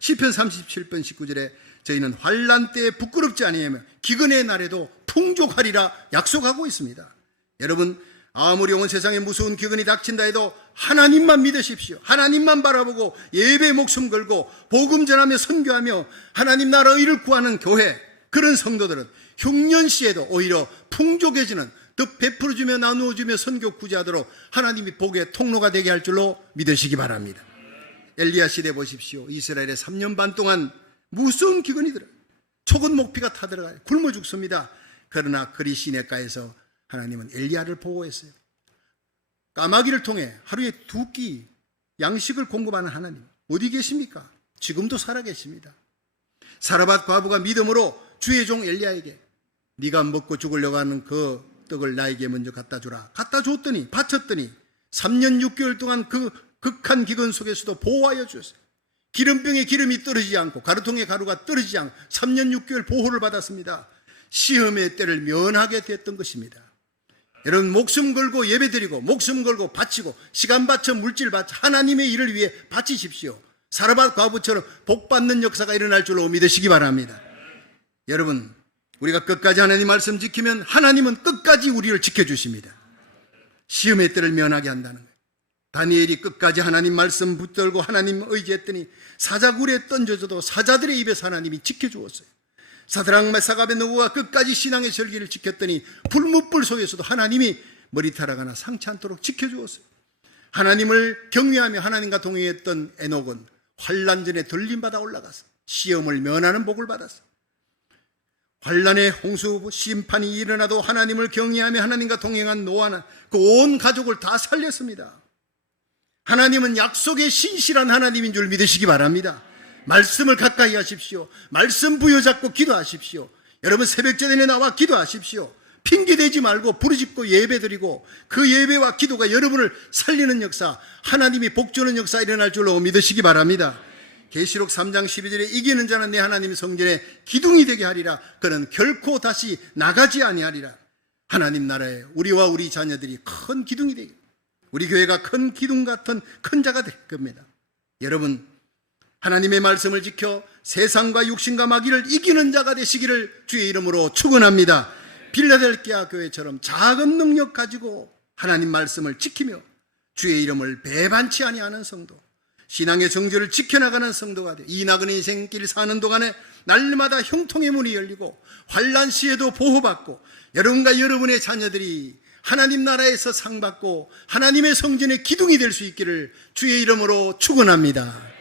시편 37편 19절에 저희는 환난 때에 부끄럽지 아니하며 기근의 날에도 풍족하리라 약속하고 있습니다. 여러분, 아무리 온 세상에 무서운 기근이 닥친다 해도 하나님만 믿으십시오. 하나님만 바라보고 예배 목숨 걸고 복음 전하며 선교하며 하나님 나라 의를 구하는 교회, 그런 성도들은 흉년 시에도 오히려 풍족해지는, 더 베풀어주며 나누어주며 선교 구제하도록 하나님이 복의 통로가 되게 할 줄로 믿으시기 바랍니다. 엘리야 시대 보십시오. 이스라엘에 3년 반 동안 무서운 기근이 들어요. 초건 목피가 타들어가요. 굶어 죽습니다. 그러나 그리 시냇가에서 하나님은 엘리야를 보호했어요. 까마귀를 통해 하루에 2끼 양식을 공급하는 하나님 어디 계십니까? 지금도 살아계십니다. 사르밧 과부가 믿음으로 주의 종 엘리야에게 네가 먹고 죽으려고 하는 그 떡을 나에게 먼저 갖다 주라. 갖다 줬더니, 바쳤더니 3년 6개월 동안 그 극한 기근 속에서도 보호하여 주었어요. 기름병에 기름이 떨어지지 않고 가루통에 가루가 떨어지지 않고 3년 6개월 보호를 받았습니다. 시험의 때를 면하게 됐던 것입니다. 여러분, 목숨 걸고 예배드리고 목숨 걸고 바치고 시간 바쳐 물질 바쳐 하나님의 일을 위해 바치십시오. 사르밧 과부처럼 복받는 역사가 일어날 줄로 믿으시기 바랍니다. 여러분, 우리가 끝까지 하나님 말씀 지키면 하나님은 끝까지 우리를 지켜주십니다. 시험의 때를 면하게 한다는 거예요. 다니엘이 끝까지 하나님 말씀 붙들고 하나님 의지했더니 사자굴에 던져져도 사자들의 입에서 하나님이 지켜주었어요. 사드락 메삭 아벳느고가 끝까지 신앙의 절기를 지켰더니 불뭇불 속에서도 하나님이 머리카락 하나 상치 않도록 지켜주었어요. 하나님을 경외하며 하나님과 동행했던 에녹은 환난 전에 들림받아 올라가서 시험을 면하는 복을 받았어요. 환난의 홍수 심판이 일어나도 하나님을 경외하며 하나님과 동행한 노아는 그 온 가족을 다 살렸습니다. 하나님은 약속의 신실한 하나님인 줄 믿으시기 바랍니다. 말씀을 가까이 하십시오. 말씀 부여잡고 기도하십시오. 여러분, 새벽전에 나와 기도하십시오. 핑계대지 말고 부르짖고 예배드리고 그 예배와 기도가 여러분을 살리는 역사, 하나님이 복주는 역사 일어날 줄로 믿으시기 바랍니다. 계시록 3장 12절에 이기는 자는 내 하나님 성전에 기둥이 되게 하리라. 그는 결코 다시 나가지 아니하리라. 하나님 나라에 우리와 우리 자녀들이 큰 기둥이 되게, 우리 교회가 큰 기둥 같은 큰 자가 될 겁니다. 여러분, 하나님의 말씀을 지켜 세상과 육신과 마귀를 이기는 자가 되시기를 주의 이름으로 축원합니다. 빌라델피아 교회처럼 작은 능력 가지고 하나님 말씀을 지키며 주의 이름을 배반치 아니하는 성도, 신앙의 정절을 지켜나가는 성도가 돼 이 나그네 인생길 사는 동안에 날마다 형통의 문이 열리고 환난 시에도 보호받고 여러분과 여러분의 자녀들이 하나님 나라에서 상받고 하나님의 성전의 기둥이 될 수 있기를 주의 이름으로 축원합니다.